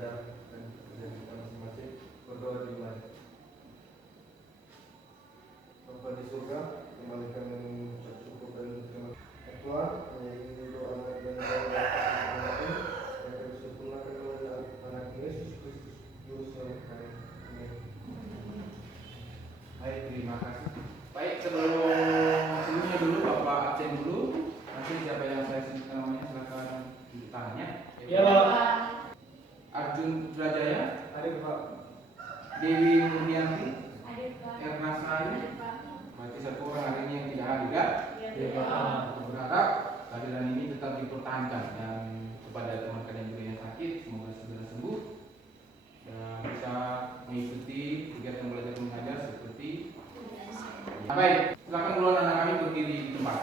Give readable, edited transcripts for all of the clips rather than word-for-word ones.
mengajar dan pekerjaan kita masing-masing berdoa di rumah. Bapa di surga, kembali kami mengucap syukur dan terima kasih Tuhan, hanya ini doa dan doa agar disempurnakan oleh anak Yesus Kristus Juru Selamat kami. Amin. Baik, terima kasih. Baik, sebelumnya dulu Bapak absen dulu. Nanti siapa yang saya sebutkan namanya silakan ditanya. Ya Pak. Arjun Surajaya, Hadir Pak. Dewi Murnianti, Hadir Pak. Erna Sari. Hadir Pak. Berarti satu orang hari ini yang tidak hadir kan? Ya Pak. Aku berharap kehadiran ini tetap dipertahankan dan kepada teman kalian juga yang sakit semoga segera sembuh dan bisa mengikuti kegiatan belajar mengajar seperti baik. Silakan dulu anak kami berdiri di tempat.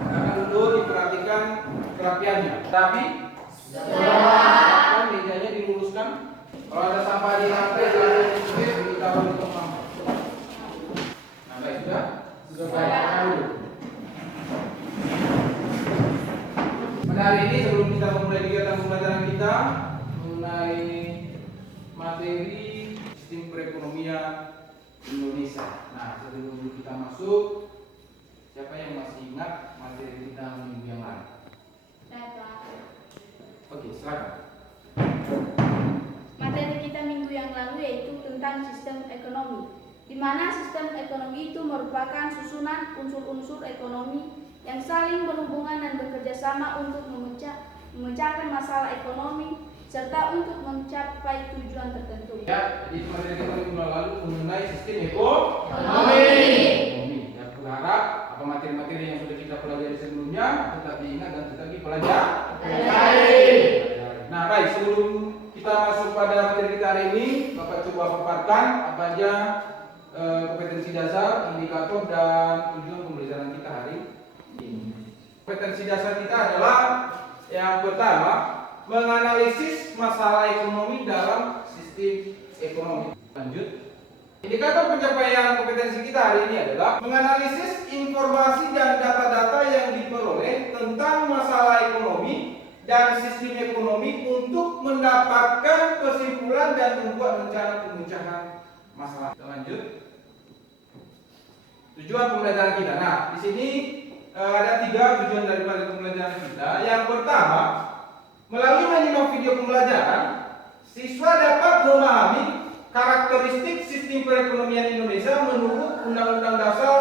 Silakan dulu diperhatikan kerapiannya. Tapi silakan mejanya diluruskan. Kalau ada sampah di lantai lalu ditaruh di tempat. Nah, baik sudah. Baik dulu. Pada hari ini sebelum kita memulai kegiatan pembelajaran kita mengenai materi sistem perekonomian Indonesia. Nah, sebelum kita masuk, siapa yang masih ingat materi kita minggu yang lalu? Saya Pak. Oke, silakan. Materi kita minggu yang lalu yaitu tentang sistem ekonomi, di mana sistem ekonomi itu merupakan susunan unsur-unsur ekonomi yang saling berhubungan dan bekerja sama untuk memecahkan masalah ekonomi serta untuk mencapai tujuan tertentu. Ya, jadi materi kita minggu lalu mengenai sistem ekonomi. Ya, aku berharap apa materi-materi yang sudah kita pelajari sebelumnya tetap diingat dan tetap dipelajari. Nah, baik, sebelum kita masuk pada materi kita hari ini, Bapak coba paparkan apa aja kompetensi dasar, indikator, dan tujuan pembelajaran kita hari ini. Kompetensi dasar kita adalah yang pertama, menganalisis masalah ekonomi dalam sistem ekonomi. Lanjut. Indikator pencapaian kompetensi kita hari ini adalah menganalisis informasi dan data-data yang diperoleh tentang masalah ekonomi dan sistem ekonomi untuk mendapatkan kesimpulan dan membuat rencana pemecahan masalah. Kita lanjut. Tujuan pembelajaran kita. Nah, di sini ada 3 tujuan daripada pembelajaran kita. Yang pertama, melalui menyimak video pembelajaran, siswa dapat memahami karakteristik sistem perekonomian Indonesia menurut Undang-Undang Dasar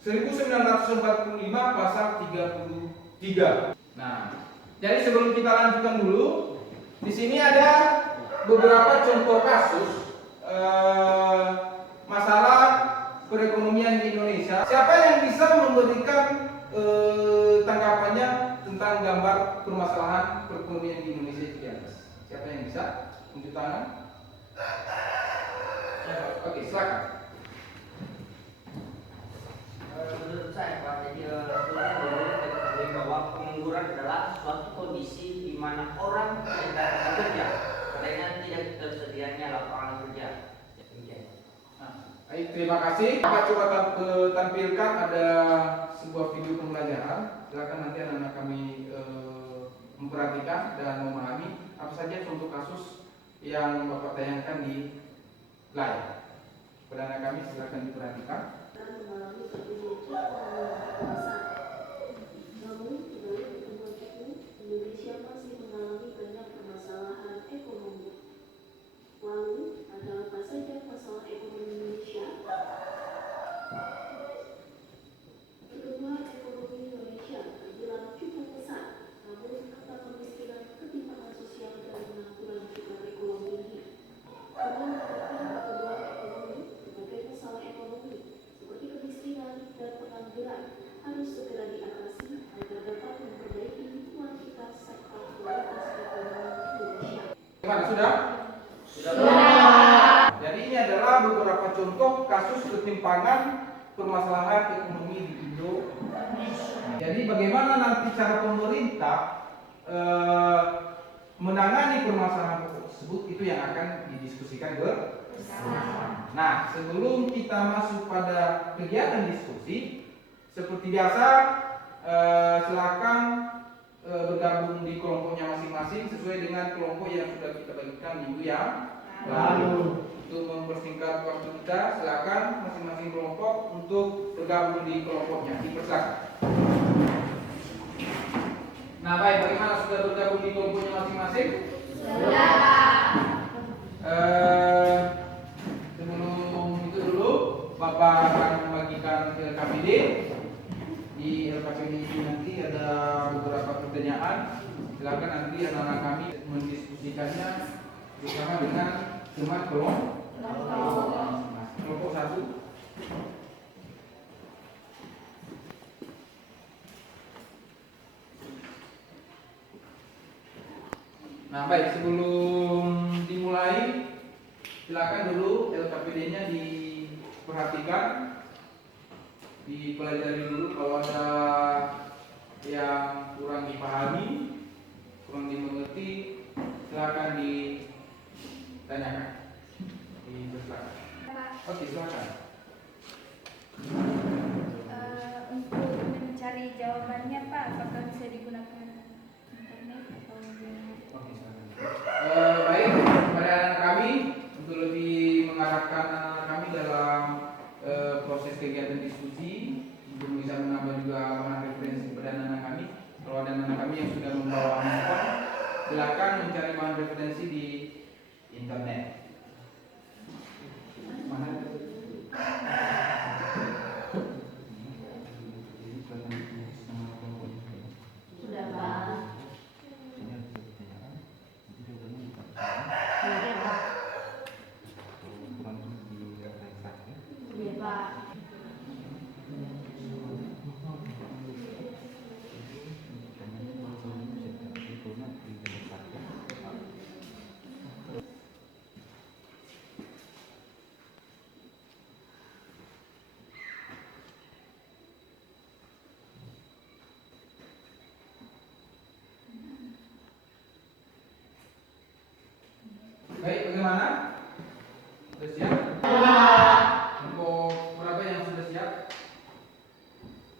1945 pasal 33. Nah, jadi sebelum kita lanjutkan dulu, di sini ada beberapa contoh kasus masalah perekonomian di Indonesia. Siapa yang bisa memberikan tanggapannya tentang gambar permasalahan perekonomian di Indonesia di atas? Siapa yang bisa? Tunjuk tangan. Oke, silakan. Menurut saya Pak, jadi ketahui bahwa pengangguran adalah suatu kondisi di mana orang tidak bekerja karena tidak tersedianya lapangan kerja. Baik, terima kasih. Bapak coba tampilkan ada sebuah video pembelajaran. Silakan nanti anak-anak kami memperhatikan dan memahami apa saja contoh kasus yang Bapak tayangkan di layar. Pada anak kami silakan diperhatikan. Mengalami berbagai kemasan. Namun, dibalik pertumbuhan itu, Indonesia masih mengalami banyak permasalahan ekonomi. Lalu, ada apa saja masalah ekonomi Indonesia? Pertumbuhan ekonomi Indonesia terbilang cukup besar, namun angka kemiskinan, ketimpangan sosial, dan pengangguran juga ekonomi tinggi. Dengan menekan pertumbuhan ekonomi, berbagai masalah ekonomi seperti kemiskinan dan pengangguran harus segera diatasi agar dapat memperbaiki kuantitas serta kualitas ekonomi Indonesia. Gimana, sudah? Jadi ini adalah beberapa contoh kasus ketimpangan permasalahan ekonomi di Indonesia. Jadi bagaimana nanti cara pemerintah menangani permasalahan tersebut itu yang akan didiskusikan bersama. Nah, sebelum kita masuk pada kegiatan diskusi, seperti biasa silakan sesuai dengan kelompok yang sudah kita bagikan minggu yang lalu. Untuk mempersingkat waktu kita, silakan masing-masing kelompok untuk bergabung di kelompoknya, dipersilakan. Nah baik, bagaimana sudah bergabung di kelompoknya masing-masing? Sebelum itu dulu, Bapak akan membagikan ke LKPD. Di LKPD ini nanti ada beberapa pertanyaan. Silakan nanti anak-anak kami mendiskusikannya bersama dengan teman kelompok 1. Nah baik, sebelum dimulai silakan dulu LKPD-nya diperhatikan, dipelajari dulu. Kalau ada yang kurang dipahami, kurang dimengerti, silakan ditanyakan. Dipersilakan. Oke, silakan. Untuk mencari jawabannya Pak, apakah bisa digunakan internet atau bagaimana? Oke, silakan. Baik, kepada anak kami untuk lebih mengarahkan anak kami dalam proses kegiatan diskusi, untuk bisa menambah juga amanah referensi kepada anak kami. Kalau ada anak kami yang sudah membawa handphone, silakan mencari bahan referensi di internet. Mana? Sudah Pak. Iya Pak. Baik, bagaimana? Sudah siap? Kelompok berapa yang sudah siap?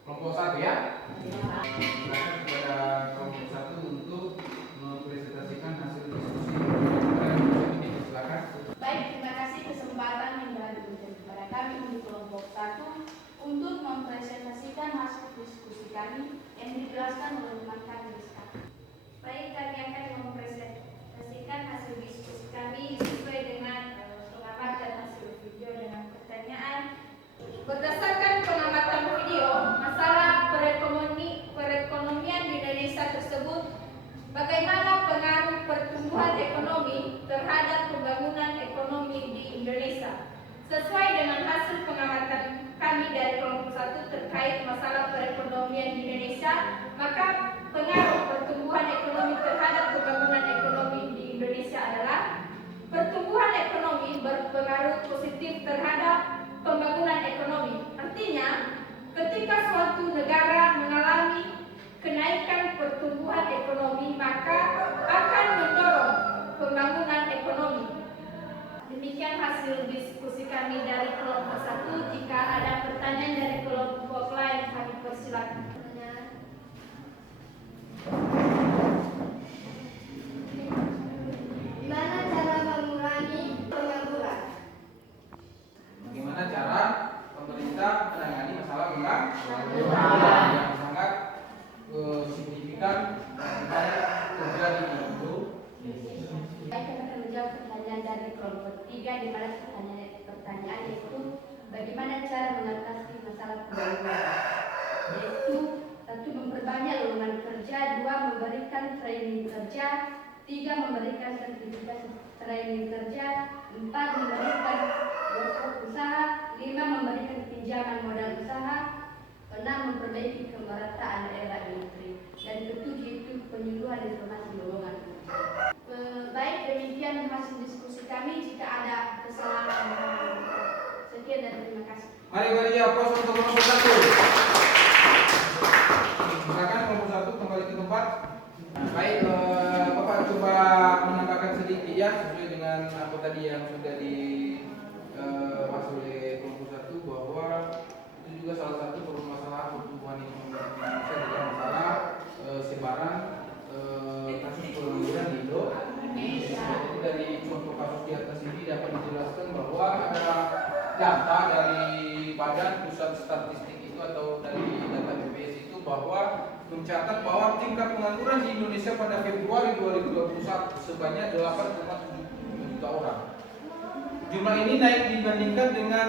Kelompok 1 ya? Silakan kepada kelompok 1 untuk mempresentasikan hasil diskusi. Silakan. Baik, terima kasih kesempatan yang telah diberikan kepada kami di kelompok 1 untuk mempresentasikan hasil diskusi kami yang dijelaskan oleh teman kami sekarang. Baik, kami akan mempresentasikan hasil diskusi kami sesuai dengan pengamatan hasil video dengan pertanyaan. Berdasarkan pengamatan video, masalah perekonomian di Indonesia tersebut, bagaimana pengaruh pertumbuhan ekonomi terhadap pembangunan ekonomi di Indonesia? Sesuai dengan hasil pengamatan kami dari kelompok 1 terkait masalah perekonomian di Indonesia, maka pengaruh pertumbuhan ekonomi terhadap pembangunan ekonomi di Indonesia adalah pertumbuhan ekonomi berpengaruh positif terhadap pembangunan ekonomi. Artinya, ketika suatu negara mengalami kenaikan pertumbuhan ekonomi, maka akan mendorong pembangunan ekonomi. Demikian hasil diskusi kami dari kelompok 1. Jika ada pertanyaan dari kelompok lain, kami persilakan. Gimana cara mengurangi pengangguran? Bagaimana cara pemerintah menangani masalah pengangguran yang sangat signifikan dan terjadi di itu? Saya akan menjawab pertanyaan dari kelompok 3, di mana pertanyaan yaitu bagaimana cara mengatasi masalah pengangguran, yaitu 1. Memperbanyak lowongan kerja, 2. Memberikan training kerja, 3. Memberikan sertifikat training kerja, 4. Memberikan workshop usaha, 5. Memberikan pinjaman modal usaha, 6. Memperbaiki kemerataan daerah industri, dan ke-7 itu penyuluhan informasi lowongan kerja. Baik, demikian hasil diskusi kami. Jika ada kesalahan, sekian dan terima kasih. Mari aplaus untuk kelompok 1. Silakan kelompok 1 kembali ke tempat. Baik, Bapak coba menambahkan sedikit ya sesuai dengan apa tadi yang sudah dibahas oleh kelompok 1, bahwa itu juga salah satu permasalahan pertumbuhan ekonomi Indonesia adalah masalah sebaran kasus pengangguran di Indonesia. mencatat bahwa tingkat pengangguran di Indonesia pada Februari 2021 sebanyak 8,7 juta orang. Jumlah ini naik dibandingkan dengan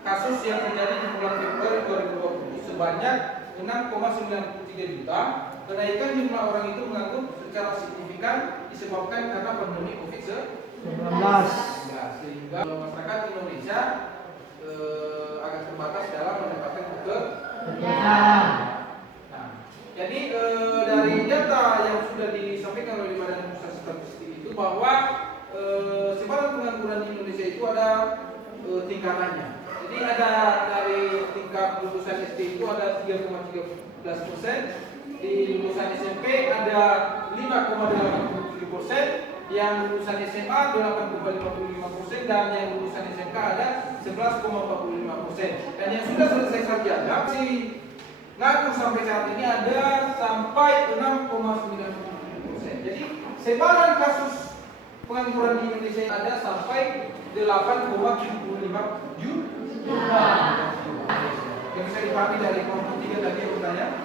kasus yang terjadi di bulan Februari 2020 sebanyak 6,93 juta. Kenaikan jumlah orang itu menganggur secara signifikan disebabkan karena pandemi COVID-19 sehingga masyarakat Indonesia agak terbatas dalam mendapatkan pekerjaan. Nah, jadi dari data yang sudah disampaikan oleh Badan Pusat Statistik itu bahwa sebaran pengangguran di Indonesia itu ada tingkatannya. Jadi ada dari tingkat lulusan SD itu ada 3,13%, di lulusan SMP ada 5,87%, yang lulusan SMA 8,55%, dan yang lulusan SMK ada 11,45%. Dan yang sudah selesai sarjana si ngaku sampai saat ini ada sampai 6,97%. Jadi sebaran kasus pengangguran di Indonesia ada sampai 8,75 juta. Yang bisa dipahami dari kelompok 3 tadi yang bertanya.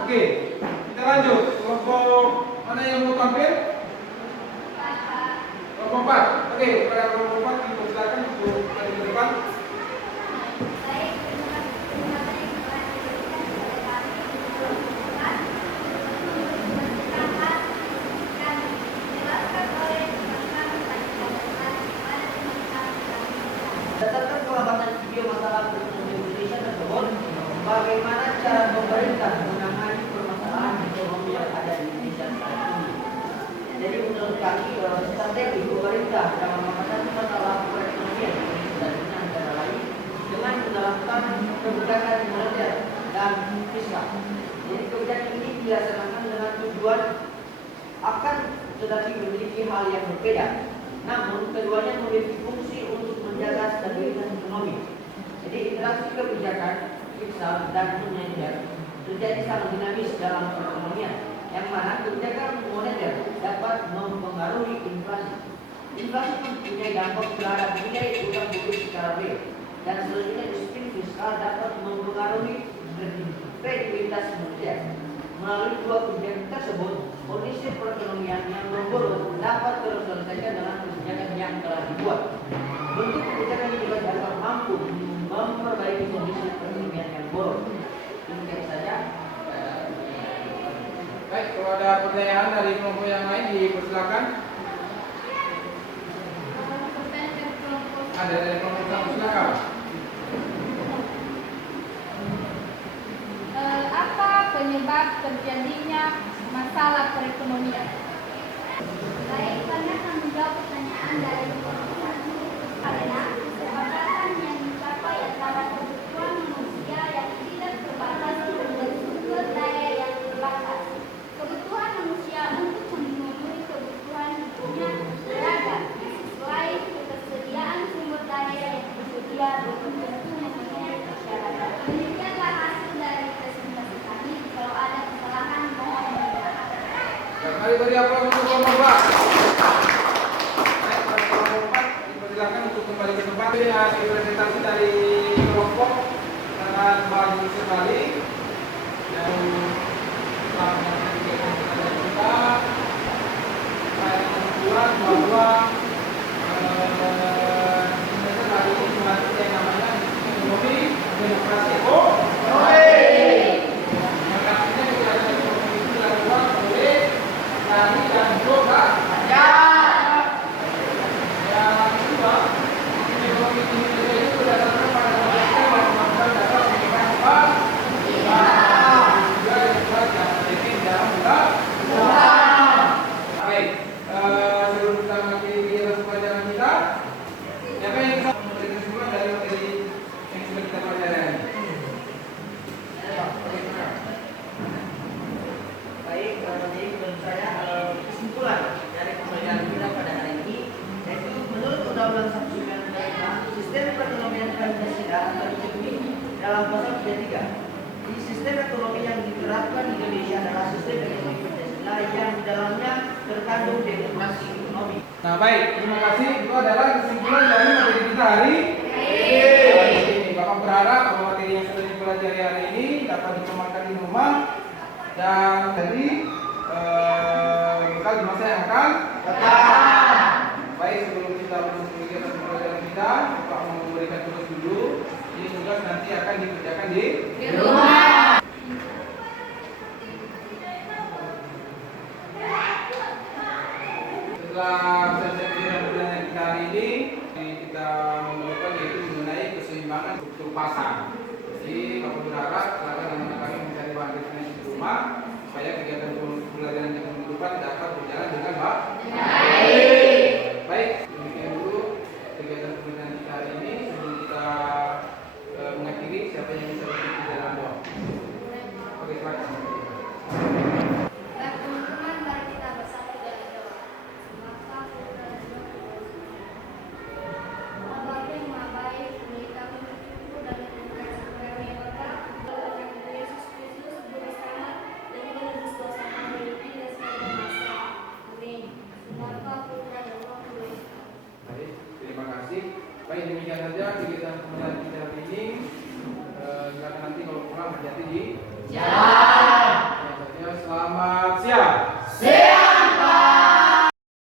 Oke, kita lanjut. Kelompok mana yang mau tampil? Kelompok 4. Oke, pada kelompok 4 dipersilakan untuk dari ke depan. Berdasarkan pengamatan video masalah perekonomian Indonesia tersebut, bagaimana cara pemerintah menangani permasalahan ekonomi yang ada di Indonesia saat ini? Jadi menurut kami, strategi pemerintah dalam mengatasi masalah perekonomian dan antara lain dengan menerapkan kebijakan moneter dan fiskal. Jadi kebijakan ini dilaksanakan dengan tujuan akan tetapi memiliki hal yang berbeda. Namun keduanya memiliki fungsi untuk menjaga stabilitas ekonomi. Jadi interaksi kebijakan fiskal dan moneter terjadi sangat dinamis dalam perekonomian, yang mana kebijakan moneter dapat mempengaruhi inflasi. Inflasi mempunyai dampak terhadap nilai utang publik secara real, dan selanjutnya disiplin fiskal dapat mempengaruhi kredibilitas moneter. Melalui dua kebijakan tersebut, kondisi perekonomian yang memburuk dapat terselesaikan dengan kebijakan yang telah dibuat. Bentuk kebijakan juga dapat mampu memperbaiki kondisi perekonomian yang buruk. Demikian saja. Baik, kalau ada pertanyaan dari kelompok yang lain dipersilakan. Ada dari kelompok yang silakan. Apa penyebab terjadinya masalah perekonomian? Baik, kami akan menjawab pertanyaan dari kelompok 1 karena kesepakatan yang dicapai antara kebutuhan manusia yang tidak terbatas dengan sumber daya yang terbatas. Kebutuhan manusia untuk memenuhi kebutuhan hidupnya beragam, sesuai ketersediaan sumber daya yang tersedia belum tentu memenuhi persyaratan. Demikianlah hasil dari presentasi kami. Kalau ada kesalahan mohon dimaafkan. Mari beri aplaus untuk kelompok 4. Baik, pada kelompok 4 dipersilakan untuk kembali ke tempat. Ini hasil presentasi dari kelompok sangat bagus sekali yang telah menyampaikan kepada kita. Saya membuat bahwa Indonesia hari ini mengatur yang namanya ekonomi demokrasi ekonomi. Yang artinya kegiatan ekonomi itu dilakukan oleh tani dan juga yang kedua, ekonomi Indonesia itu berdasarkan pada konsep dan kemampuan dasar pendidikan juga yang kedua yang penting dalam bulan. Baik, sebelum kita mengakhiri atas pelajaran kita, siapa yang bisa memberikan kesimpulan dari materi yang sudah kita pelajari hari ini? Baik, jadi menurut saya kesimpulan dari pembelajaran kita pada hari ini yaitu menurut Undang-Undang 1945 sistem perekonomian Pancasila atau dicekuni dalam pasal 33. Di sistem ekonomi yang diterapkan di Indonesia adalah sistem ekonomi Pancasila yang di dalamnya terkandung demokrasi ekonomi. Nah baik, terima kasih. Itu adalah kesimpulan dari materi kita hari ini. Bapak berharap bahwa materi yang sudah dipelajari hari ini dapat diamalkan di rumah Dan jadi bekal di masa yang akan datang. Baik, sebelum kita menutup kegiatan pembelajaran kita, Bapak mau memberikan tugas dulu. Ini tugas nanti akan dikerjakan di rumah. Setelah selesai kegiatan pembelajaran kita hari ini, kita memerlukan yaitu mengenai keseimbangan struktur pasar. Jadi Bapak berharap agar anak kami mencari bahan referensi di rumah supaya kegiatan pembelajaran yang minggu depan dapat berjalan dengan baik. Baik, demikian dulu kegiatan pembelajaran kita hari ini. Sebelum kita mengakhiri, siapa yang bisa berdiri dalam doa? Oke, silakan. Baik teman-teman, mari kita bersatu dalam doa. Maka kita Bapa yang Maha Baik, beri kami bersyukur dan mengucapkan karunia Bapa, Tuhan Yesus Kristus, Juru Selamat, dan juga Yesus dosa kami dan segala masa. Amin. Bapa, Putra, dan Roh Kudus. Baik, terima kasih. Baik, demikian saja kegiatan pembelajaran kita hari ini. Silakan nanti kalau pulang hati-hati di jalan.